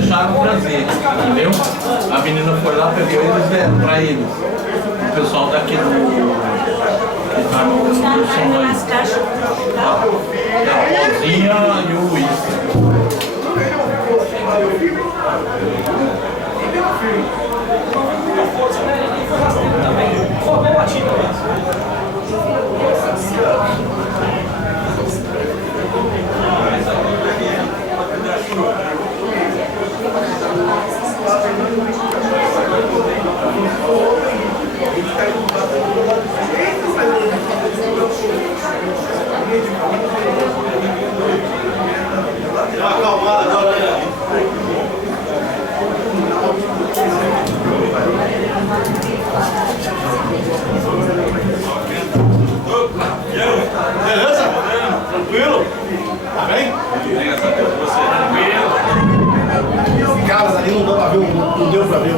deixaram trazer, entendeu? A menina foi lá, pegou eles deram pra eles. O pessoal daqui do... que tá no som aí. A Pozinha e o Luiz. Beleza? Tranquilo? Tá bem? Tranquilo. Caras ali não deu pra ver, não deu pra ver.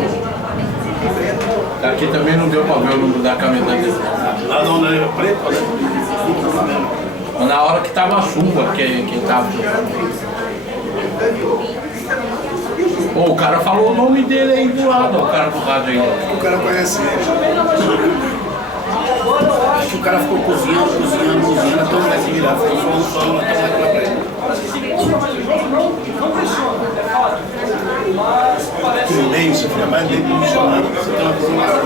Aqui também não deu pra ver o número da camiseta dele. Lá não, né? Preto, né? Mas na hora que tava a chuva, que tava. Pô, o cara falou o nome dele aí do lado, o cara do rádio aí. O cara conhece ele. Acho que o cara ficou cozinhando, até o moleque virar. Ficou falando, até o moleque lá pra ele. Que imenso, filho. Mais dentro do chão, você tem uma cozinha maior.